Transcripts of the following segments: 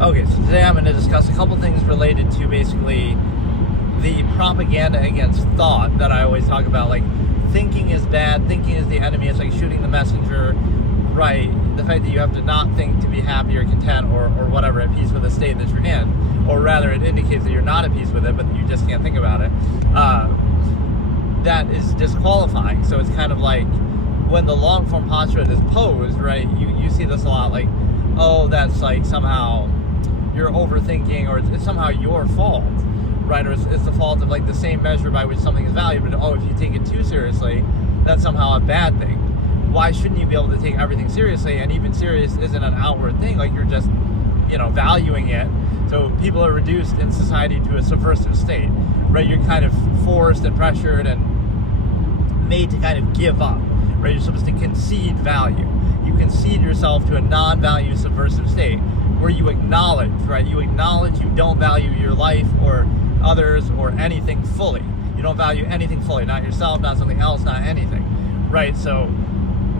Okay, so today I'm going to discuss a couple things related to basically the propaganda against thought that I always talk about. Like, thinking is bad, thinking is the enemy, it's like shooting the messenger, right? The fact that you have to not think to be happy or content or whatever, at peace with the state that you're in, or rather it indicates that you're not at peace with it, but you just can't think about it. That is disqualifying. So it's kind of like when the long form postulate is posed, right? You see this a lot, like, oh, that's like somehow you're overthinking, or it's somehow your fault, right? Or it's the fault of like the same measure by which something is valued, but oh, if you take it too seriously, that's somehow a bad thing. Why shouldn't you be able to take everything seriously? And even serious isn't an outward thing, like you're just, valuing it. So people are reduced in society to a subversive state, right? You're kind of forced and pressured and made to kind of give up, right? You're supposed to concede value. You concede yourself to a non-value subversive state where you acknowledge, right? You acknowledge you don't value your life or others or anything fully. You don't value anything fully, not yourself, not something else, not anything, right? So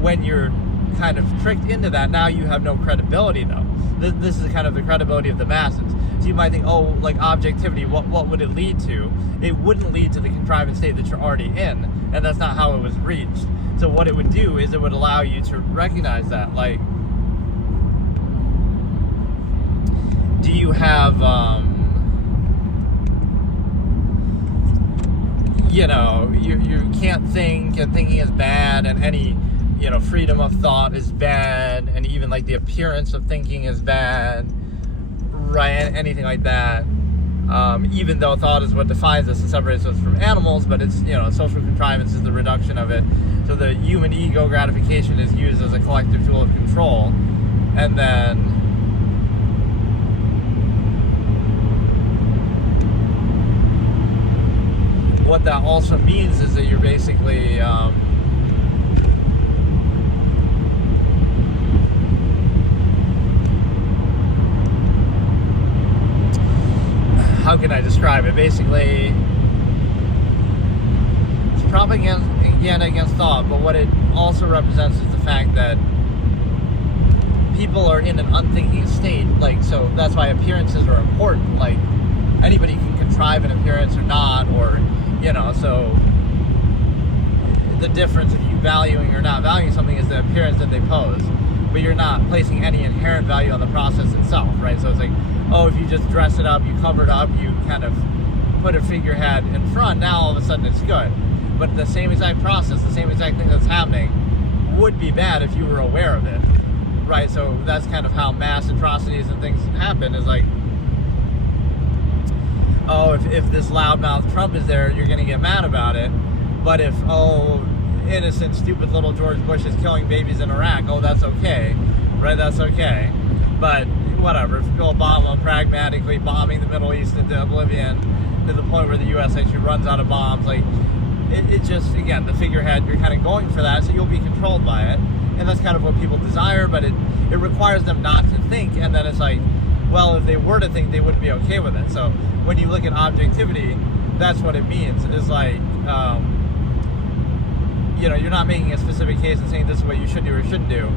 when you're kind of tricked into that, now you have no credibility, though. This is kind of the credibility of the masses. So you might think, oh, like objectivity, what would it lead to? It wouldn't lead to the contrived state that you're already in, and that's not how it was reached. So what it would do is it would allow you to recognize that, like, do you have, you can't think, and thinking is bad, and any, freedom of thought is bad, and even like the appearance of thinking is bad, right? Anything like that. Even though thought is what defines us and separates us from animals, but it's, social contrivance is the reduction of it. So the human ego gratification is used as a collective tool of control. And then what that also means is that you're basically how can I describe it? Basically, it's propaganda against thought, but what it also represents is the fact that people are in an unthinking state. Like, so that's why appearances are important. Like, anybody can contrive an appearance or not, or, so the difference of you valuing or not valuing something is the appearance that they pose, but you're not placing any inherent value on the process itself, right? So it's like, oh, if you just dress it up, you cover it up, you kind of put a figurehead in front, now all of a sudden it's good. But the same exact process, the same exact thing that's happening would be bad if you were aware of it, right? So that's kind of how mass atrocities and things happen, is like, oh, if this loudmouth Trump is there, you're going to get mad about it. But if, oh, innocent, stupid little George Bush is killing babies in Iraq, oh, that's okay, right? That's okay. But whatever, if Obama pragmatically bombing the Middle East into oblivion to the point where the U.S. actually runs out of bombs, like, it just, again, the figurehead, you're kind of going for that, so you'll be controlled by it. And that's kind of what people desire, but it requires them not to think, and then it's like, well, if they were to think, they wouldn't be okay with it. So when you look at objectivity, that's what it means. It's like, you're not making a specific case and saying this is what you should do or shouldn't do,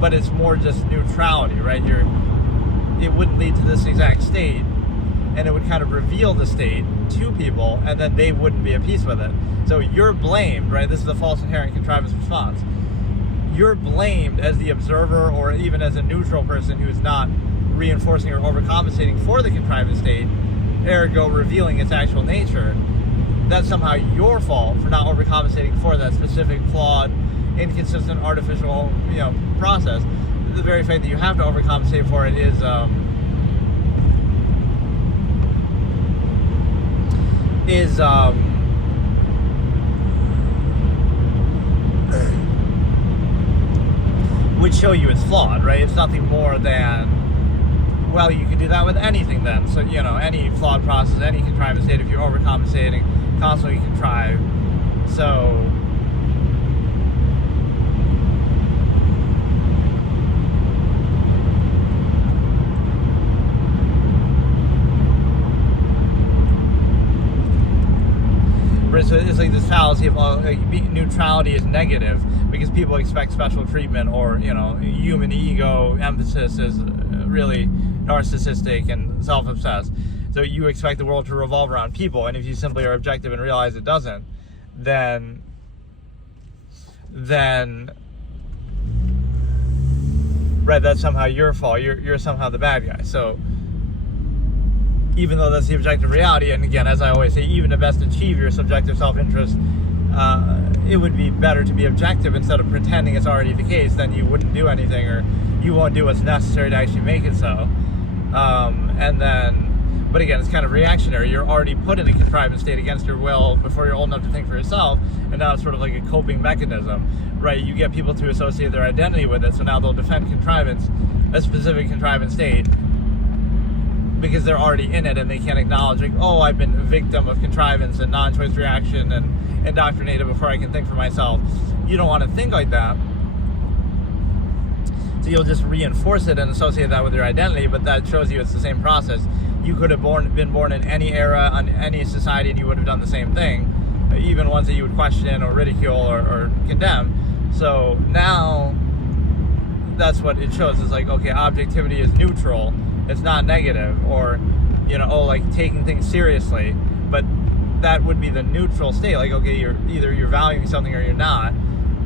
but it's more just neutrality, right? It wouldn't lead to this exact state, and it would kind of reveal the state to people, and then they wouldn't be at peace with it. So you're blamed, right? This is the false inherent contrivance response. You're blamed as the observer, or even as a neutral person who's not reinforcing or overcompensating for the contrivance state, ergo revealing its actual nature. That's somehow your fault for not overcompensating for that specific flawed, inconsistent, artificial, process. The very fact that you have to overcompensate for it is would show you it's flawed, right? It's nothing more than, well, you can do that with anything then. So, any flawed process, any contrivance state, if you're overcompensating, constantly contrive. So it's like this fallacy of neutrality is negative because people expect special treatment, or human ego emphasis is really narcissistic and self-obsessed. So you expect the world to revolve around people, and if you simply are objective and realize it doesn't, then right, that's somehow your fault. You're somehow the bad guy. So even though that's the objective reality, and again, as I always say, even to best achieve your subjective self-interest, it would be better to be objective instead of pretending it's already the case. Then you wouldn't do anything, or you won't do what's necessary to actually make it so. But again, it's kind of reactionary. You're already put in a contrivance state against your will before you're old enough to think for yourself, and now it's sort of like a coping mechanism, right? You get people to associate their identity with it, so now they'll defend contrivance, a specific contrivance state, because they're already in it and they can't acknowledge, like, oh, I've been a victim of contrivance and non-choice reaction and indoctrinated before I can think for myself. You don't want to think like that. So you'll just reinforce it and associate that with your identity, but that shows you it's the same process. You could have been born in any era, in any society, and you would have done the same thing, even ones that you would question or ridicule or condemn. So now that's what it shows. It's like, okay, objectivity is neutral. It's not negative, or, like taking things seriously. But that would be the neutral state. Like, okay, you're valuing something or you're not.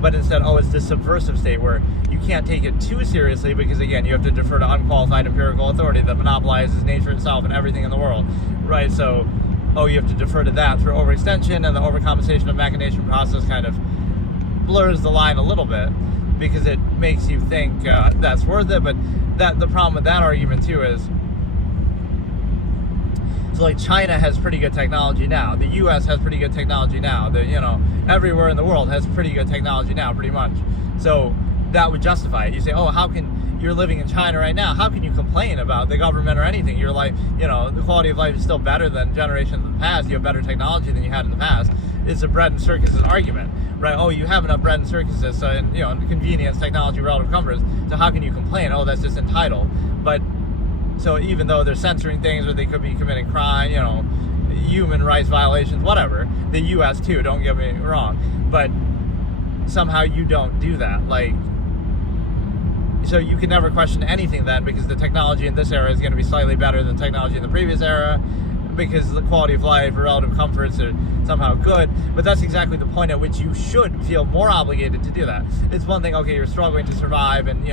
But instead, it's this subversive state where you can't take it too seriously because, again, you have to defer to unqualified empirical authority that monopolizes nature itself and everything in the world, right? So, you have to defer to that through overextension, and the overcompensation of machination process kind of blurs the line a little bit because it makes you think that's worth it. But the problem with that argument, too, is so like China has pretty good technology now. The U.S. has pretty good technology now. Everywhere in the world has pretty good technology now, pretty much. So that would justify it. You say, how can you're living in China right now? How can you complain about the government or anything? Your life, the quality of life is still better than generations in the past. You have better technology than you had in the past. It's a bread and circuses argument, right? You have enough bread and circuses, so convenience, technology, relative comforts. So how can you complain? That's just entitled. But so even though they're censoring things, or they could be committing crime, human rights violations, whatever, the U.S. too, don't get me wrong, but somehow you don't do that. So you can never question anything then, because the technology in this era is going to be slightly better than technology in the previous era, because the quality of life or relative comforts are somehow good. But that's exactly the point at which you should feel more obligated to do that. It's one thing, okay, you're struggling to survive and,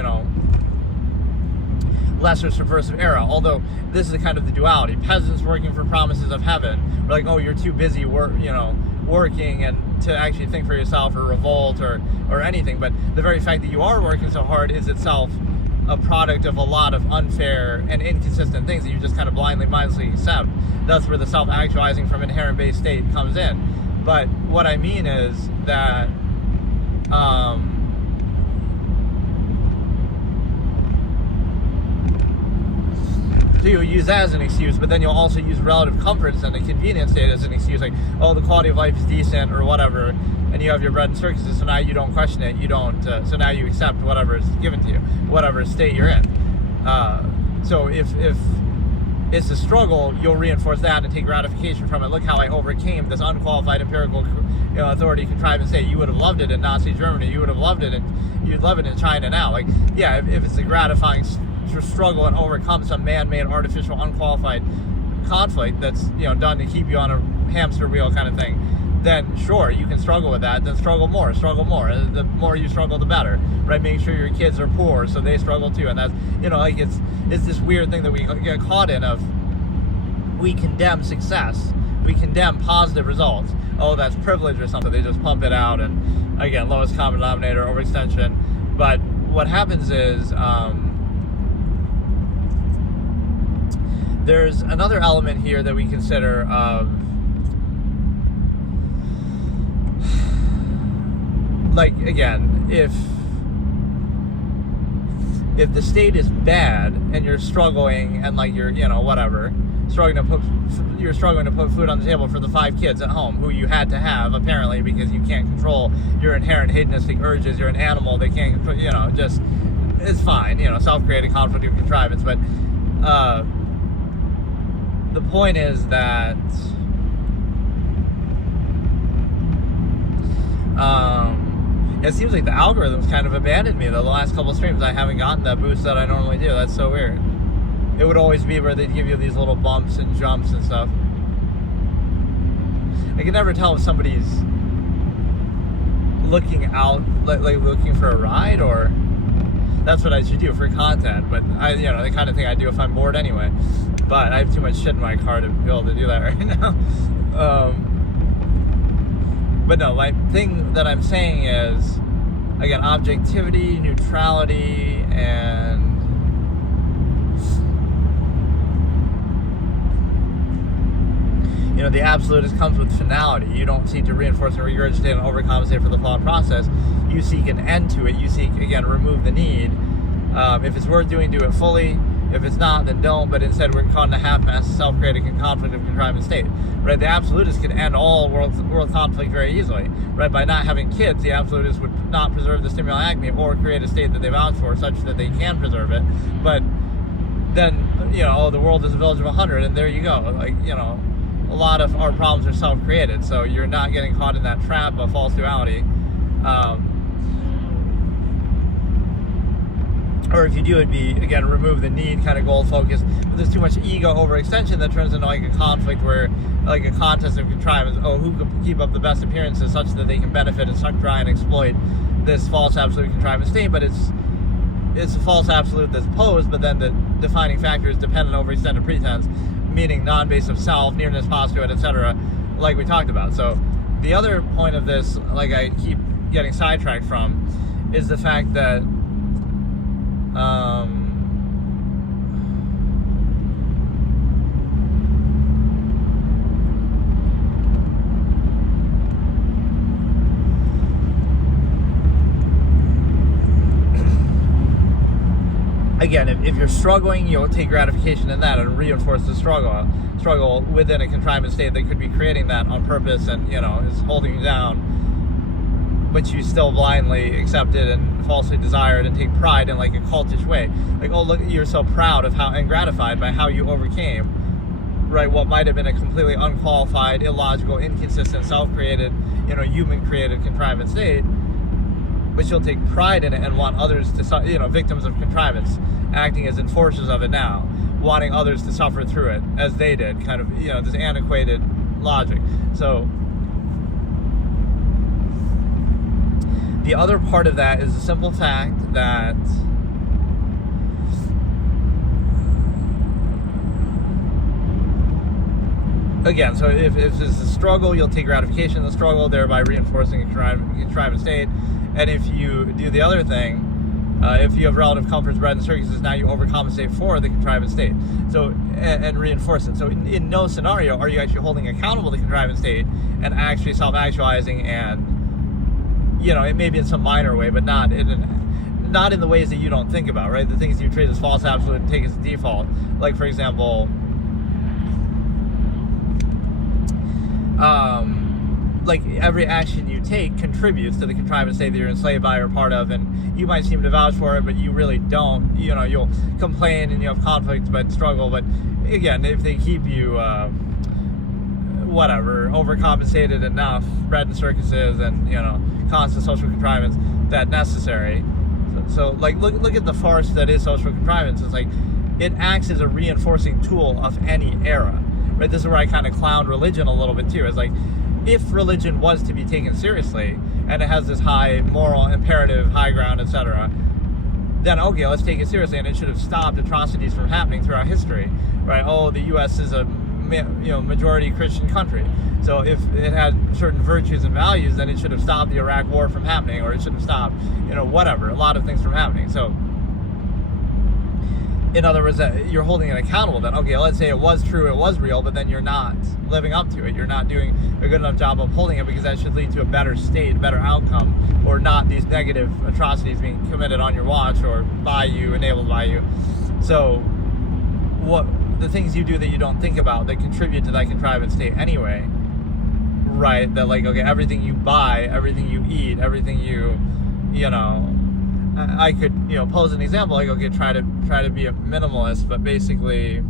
lesser subversive era, although this is kind of the duality. Peasants working for promises of heaven, or like, you're too busy working and to actually think for yourself or revolt or anything. But the very fact that you are working so hard is itself a product of a lot of unfair and inconsistent things that you just kind of blindly, mindlessly accept. That's where the self-actualizing from inherent base state comes in. But what I mean is that so you'll use that as an excuse, but then you'll also use relative comforts and the convenience state as an excuse, like, the quality of life is decent or whatever, and you have your bread and circuses, so now you don't question it, you don't, so now you accept whatever is given to you, whatever state you're in. So if it's a struggle, you'll reinforce that and take gratification from it. Look how I overcame this unqualified empirical authority contrivance state. You would have loved it in Nazi Germany, you would have loved it, and you'd love it in China now. Like, yeah, if it's a gratifying struggle and overcome some man-made, artificial, unqualified conflict that's done to keep you on a hamster wheel kind of thing, then sure, you can struggle with that. Then struggle more. The more you struggle, the better, right? Make sure your kids are poor so they struggle too. And that's it's this weird thing that we get caught in of, we condemn success, we condemn positive results. That's privilege or something. They just pump it out, and again, lowest common denominator, overextension. But what happens is there's another element here that we consider of, like, again, if the state is bad and you're struggling and like you're struggling to put food on the table for the 5 kids at home who you had to have apparently because you can't control your inherent hedonistic urges, you're an animal, they can't just, it's fine, self-created conflict of contrivance. But the point is that it seems like the algorithm's kind of abandoned me. The last couple of streams, I haven't gotten that boost that I normally do. That's so weird. it would always be where they'd give you these little bumps and jumps and stuff. I can never tell if somebody's looking out, like looking for a ride, or that's what I should do for content. But the kind of thing I do if I'm bored anyway. But I have too much shit in my car to be able to do that right now. But no, my thing that I'm saying is, again, objectivity, neutrality, and the absolutist comes with finality. You don't seek to reinforce and regurgitate and overcompensate for the flawed process. You seek an end to it. You seek, again, remove the need. If it's worth doing, do it fully. If it's not, then don't. But instead, we're caught in a half-assed, self-created conflict of contrivance state. Right? The absolutist can end all world conflict very easily. Right? By not having kids, the absolutist would not preserve the stimuli acme or create a state that they vouch for, such that they can preserve it. But then, the world is a village of 100, and there you go. A lot of our problems are self-created, so you're not getting caught in that trap of false duality. Or if you do, it'd be, again, remove the need, kind of goal focus. But there's too much ego overextension that turns into like a conflict where, like a contest of contrivance. Oh, who can keep up the best appearances such that they can benefit and suck dry and exploit this false absolute contrivance state. But it's a false absolute that's posed, but then the defining factor is dependent overextended pretense, meaning non-base of self, nearness, postulate, etc., like we talked about. So the other point of this, like I keep getting sidetracked from, is the fact that again, if you're struggling, you'll take gratification in that and reinforce the struggle within a contrivance state that could be creating that on purpose and, is holding you down, but you still blindly accept it and falsely desire it and take pride in like a cultish way. Like, oh, look, you're so proud of how and gratified by how you overcame, right, what might have been a completely unqualified, illogical, inconsistent, self-created, human-created contrivance state. But you'll take pride in it and want others to, victims of contrivance, acting as enforcers of it now, wanting others to suffer through it as they did, kind of, this antiquated logic. So the other part of that is the simple fact that again, so if it's a struggle, you'll take gratification in the struggle, thereby reinforcing a contrivance state. And if you do the other thing, if you have relative comforts, bread, and circuses, now you overcompensate for the contrivance state. So, and reinforce it. So in no scenario are you actually holding accountable the contrivance state and actually self-actualizing and, it may be in some minor way, but not in the ways that you don't think about, right? The things you treat as false absolute and take as default. Like, for example, like every action you take contributes to the contrivance state that you're enslaved by or part of, and you might seem to vouch for it, but you really don't. You'll complain and you have conflict but struggle, but again, if they keep you overcompensated enough, bread and circuses and constant social contrivance that necessary. So like look at the farce that is social contrivance. It's like it acts as a reinforcing tool of any era, right? This is where I kind of clown religion a little bit too. It's like, if religion was to be taken seriously and it has this high moral imperative, high ground, etc., then okay, let's take it seriously, and it should have stopped atrocities from happening throughout history, right? Oh, the U.S. is a majority Christian country, so if it had certain virtues and values, then it should have stopped the Iraq War from happening, or it should have stopped, a lot of things from happening. So in other words, you're holding it accountable then. Okay, let's say it was true, it was real, but then you're not living up to it. You're not doing a good enough job of holding it, because that should lead to a better state, better outcome, or not these negative atrocities being committed on your watch or by you, enabled by you. So what the things you do that you don't think about that contribute to that contrivance state anyway, right? That like, okay, everything you buy, everything you eat, everything I could, pose an example, like, okay, try to be a minimalist, but basically,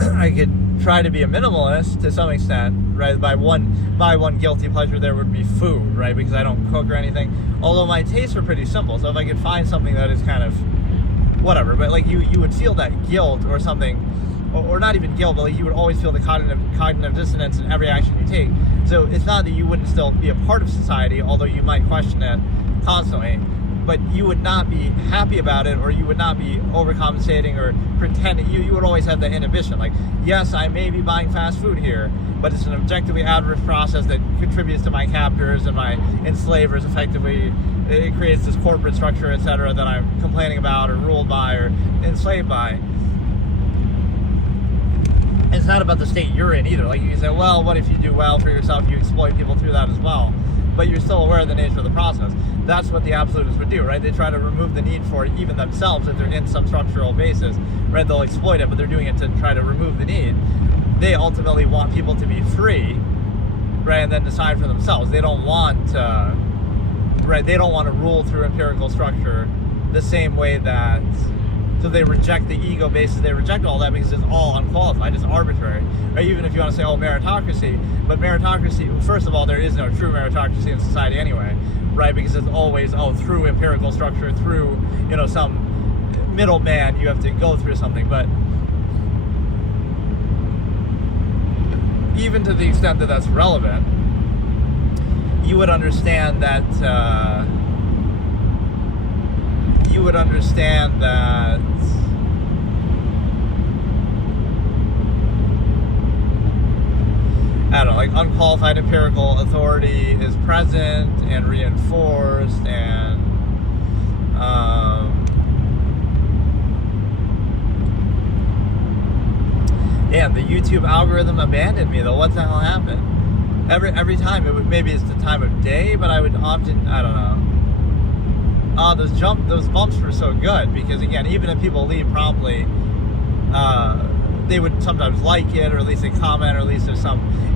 I I could try to be a minimalist to some extent, right? By one guilty pleasure there would be food, right? Because I don't cook or anything. Although my tastes are pretty simple, so if I could find something that is kind of whatever, but like you would feel that guilt or something, or not even guilt, but like you would always feel the cognitive dissonance in every action you take. So it's not that you wouldn't still be a part of society, although you might question it constantly, but you would not be happy about it, or you would not be overcompensating or pretending. You would always have that inhibition. Like, yes, I may be buying fast food here, but it's an objectively adverse process that contributes to my captors and my enslavers. Effectively, it creates this corporate structure, etc., that I'm complaining about or ruled by or enslaved by. And it's not about the state you're in either. Like, you can say, well, what if you do well for yourself? You exploit people through that as well. But you're still aware of the nature of the process. That's what the absolutists would do, right? They try to remove the need for it, even themselves, if they're in some structural basis, right? They'll exploit it, but they're doing it to try to remove the need. They ultimately want people to be free, right? And then decide for themselves. They don't want to, right? They don't want to rule through empirical structure the same way that, so they reject the ego basis. They reject all that because it's all unqualified. It's arbitrary, right? Even if you want to say, oh, meritocracy, but meritocracy, first of all, there is no true meritocracy in society anyway, right? Because it's always, oh, through empirical structure, through, some middleman, you have to go through something. But even to the extent that that's relevant, you would understand that, I don't know, like unqualified empirical authority is present and reinforced, and damn, the YouTube algorithm abandoned me though. What the hell happened? Every time maybe it's the time of day, but I would often, I don't know. Those bumps were so good because, again, even if people leave promptly, they would sometimes like it, or at least they comment, or at least there's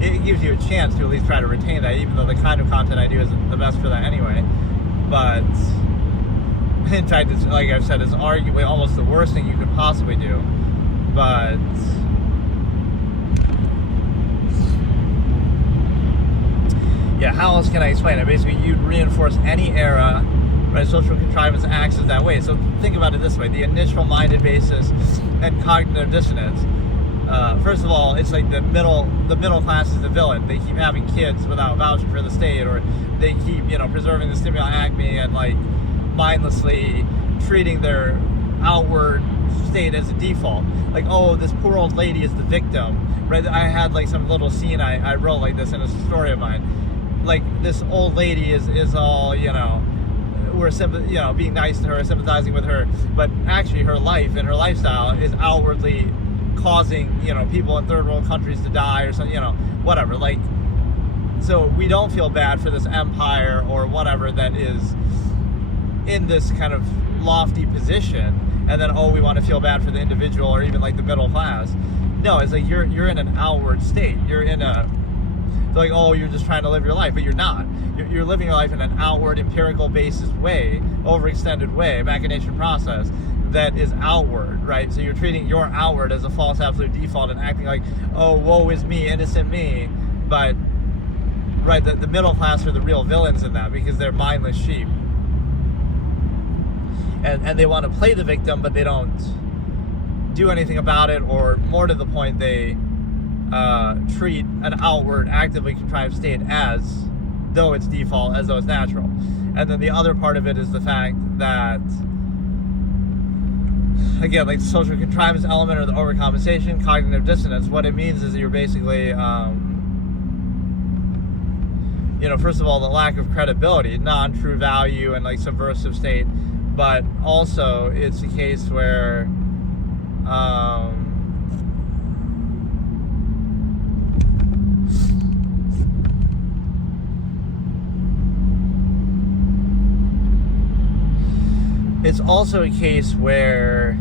it gives you a chance to at least try to retain that, even though the kind of content I do isn't the best for that anyway. But in fact, it's, like I've said, it's arguably almost the worst thing you could possibly do. But yeah, how else can I explain it? Basically, you'd reinforce any era, right? Social contrivance acts as that way. So think about it this way: the initial minded basis and cognitive dissonance. First of all, it's like the middle class is the villain. They keep having kids without vouching for the state, or they keep preserving the stimuli acme and like mindlessly treating their outward state as a default. Like, oh, this poor old lady is the victim, right? I had like some little scene I wrote like this in a story of mine. Like, this old lady is all, we're being nice to her, sympathizing with her, but actually her life and her lifestyle is outwardly causing, people in third world countries to die or something, whatever. Like, so we don't feel bad for this empire or whatever that is in this kind of lofty position, and then, oh, we want to feel bad for the individual or even like the middle class. No, it's like you're in an outward state. You're in a, like, oh, you're just trying to live your life, but you're not. You're living your life in an outward, empirical basis way, overextended way, machination process that is outward, right? So you're treating your outward as a false absolute default and acting like, oh, woe is me, innocent me. But, right, the middle class are the real villains in that because they're mindless sheep. And they want to play the victim, but they don't do anything about it, or more to the point, they treat an outward, actively contrived state as though it's default, as though it's natural. And then the other part of it is the fact that, again, like the social contrivance element or the overcompensation, cognitive dissonance, what it means is that you're basically, first of all, the lack of credibility, non-true value, and like subversive state, but also it's a case where, it's also a case where,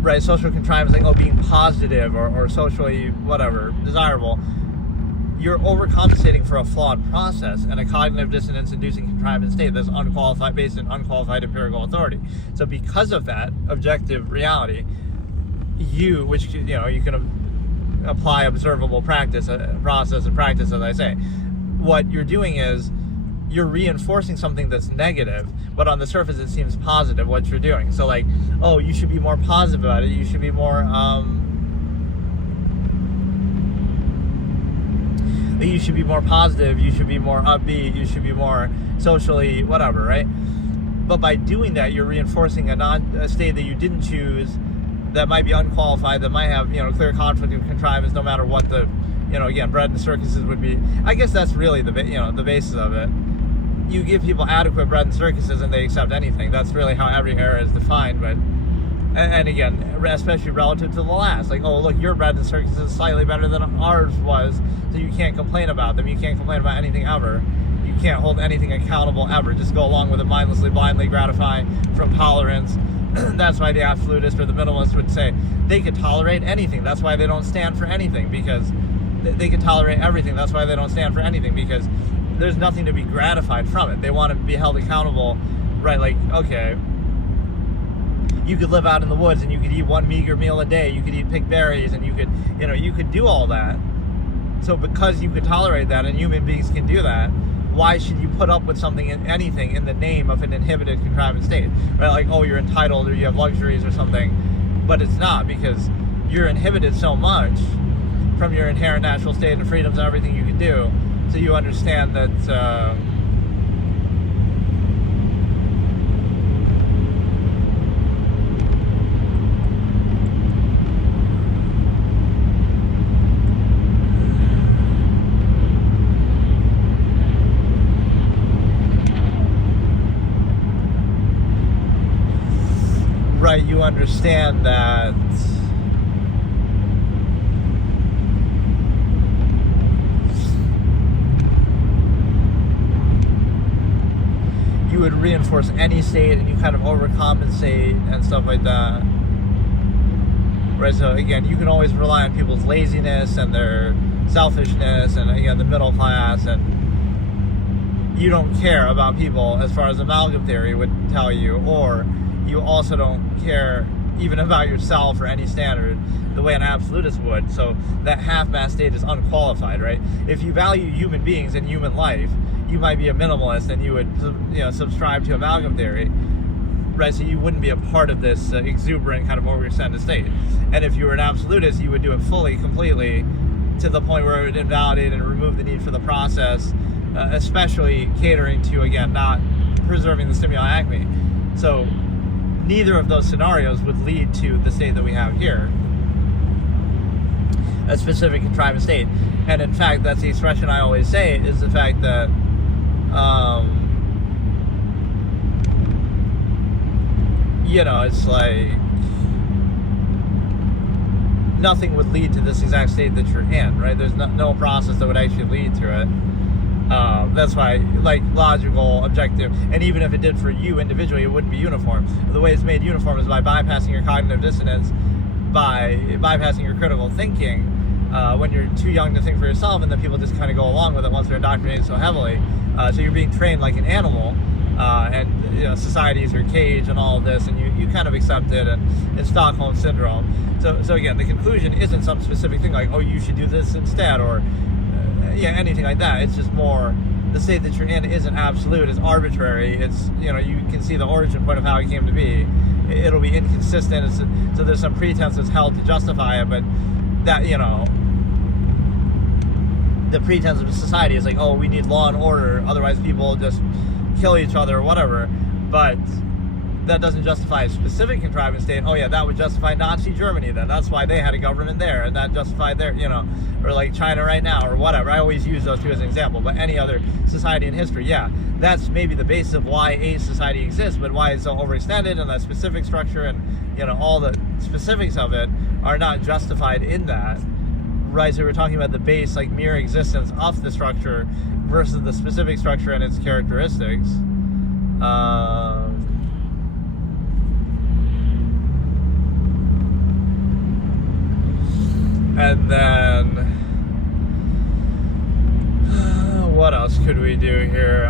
right, social contrivance, like, oh, being positive or socially, whatever, desirable, you're overcompensating for a flawed process and a cognitive dissonance-inducing contrivance state that's unqualified, based in unqualified empirical authority. So because of that objective reality, which you can apply observable process and practice, as I say. What you're doing is you're reinforcing something that's negative, but on the surface it seems positive what you're doing. So like, oh, you should be more positive about it. You should be more positive. You should be more upbeat. You should be more socially whatever, right? But by doing that, you're reinforcing a state that you didn't choose, that might be unqualified, that might have clear conflict and contrivance, no matter what the again, bread and circuses would be. I guess that's really the basis of it. You give people adequate bread and circuses and they accept anything. That's really how every era is defined. But and again, especially relative to the last, like, oh, look, your bread and circus is slightly better than ours was, so you can't complain about them. You can't complain about anything ever. You can't hold anything accountable ever. Just go along with it mindlessly, blindly, gratify from tolerance. That's why the absolutist or the minimalist would say they could tolerate anything. That's why they don't stand for anything, because they could tolerate everything. That's why they don't stand for anything, because there's nothing to be gratified from it. They want to be held accountable, right? Like, okay, you could live out in the woods and you could eat one meager meal a day. You could eat pick berries and you could do all that. So because you could tolerate that and human beings can do that, why should you put up with anything in the name of an inhibited, contrived state? Right? Like, oh, you're entitled or you have luxuries or something. But it's not, because you're inhibited so much from your inherent natural state and freedoms and everything you can do. So you understand that right, you understand that you would reinforce any state and you kind of overcompensate and stuff like that. Right, so again, you can always rely on people's laziness and their selfishness and, again, the middle class, and you don't care about people as far as amalgam theory would tell you, or you also don't care even about yourself or any standard the way an absolutist would. So that half-mass state is unqualified, right? If you value human beings and human life, you might be a minimalist and you would subscribe to amalgam theory, right? So you wouldn't be a part of this exuberant kind of overextended state. And if you were an absolutist, you would do it fully, completely, to the point where it would invalidate and remove the need for the process, especially catering to, again, not preserving the stimuli acme. So neither of those scenarios would lead to the state that we have here, a specific contrived state. And in fact, that's the expression I always say, is the fact that it's like nothing would lead to this exact state that you're in, right? There's no process that would actually lead to it. That's why, like, logical, objective, and even if it did for you individually, it wouldn't be uniform. The way it's made uniform is by bypassing your cognitive dissonance, by bypassing your critical thinking when you're too young to think for yourself, and then people just kind of go along with it once they're indoctrinated so heavily. So you're being trained like an animal, and society is your cage and all of this, and you kind of accept it, and it's Stockholm syndrome. So again, the conclusion isn't some specific thing like, oh, you should do this instead, or anything like that. It's just more the state that you're in isn't absolute, it's arbitrary. It's, you can see the origin point of how it came to be. It'll be inconsistent. So there's some pretense that's held to justify it, but that, the pretense of society is like, oh, we need law and order, otherwise people just kill each other or whatever. But that doesn't justify a specific contrivance state. Oh yeah, that would justify Nazi Germany then. That's why they had a government there, and that justified their, or like China right now, or whatever. I always use those two as an example, but any other society in history, yeah, that's maybe the basis of why a society exists, but why it's so overextended, and that specific structure and, all the specifics of it are not justified in that, right? So we're talking about the base, like, mere existence of the structure versus the specific structure and its characteristics. And then, what else could we do here?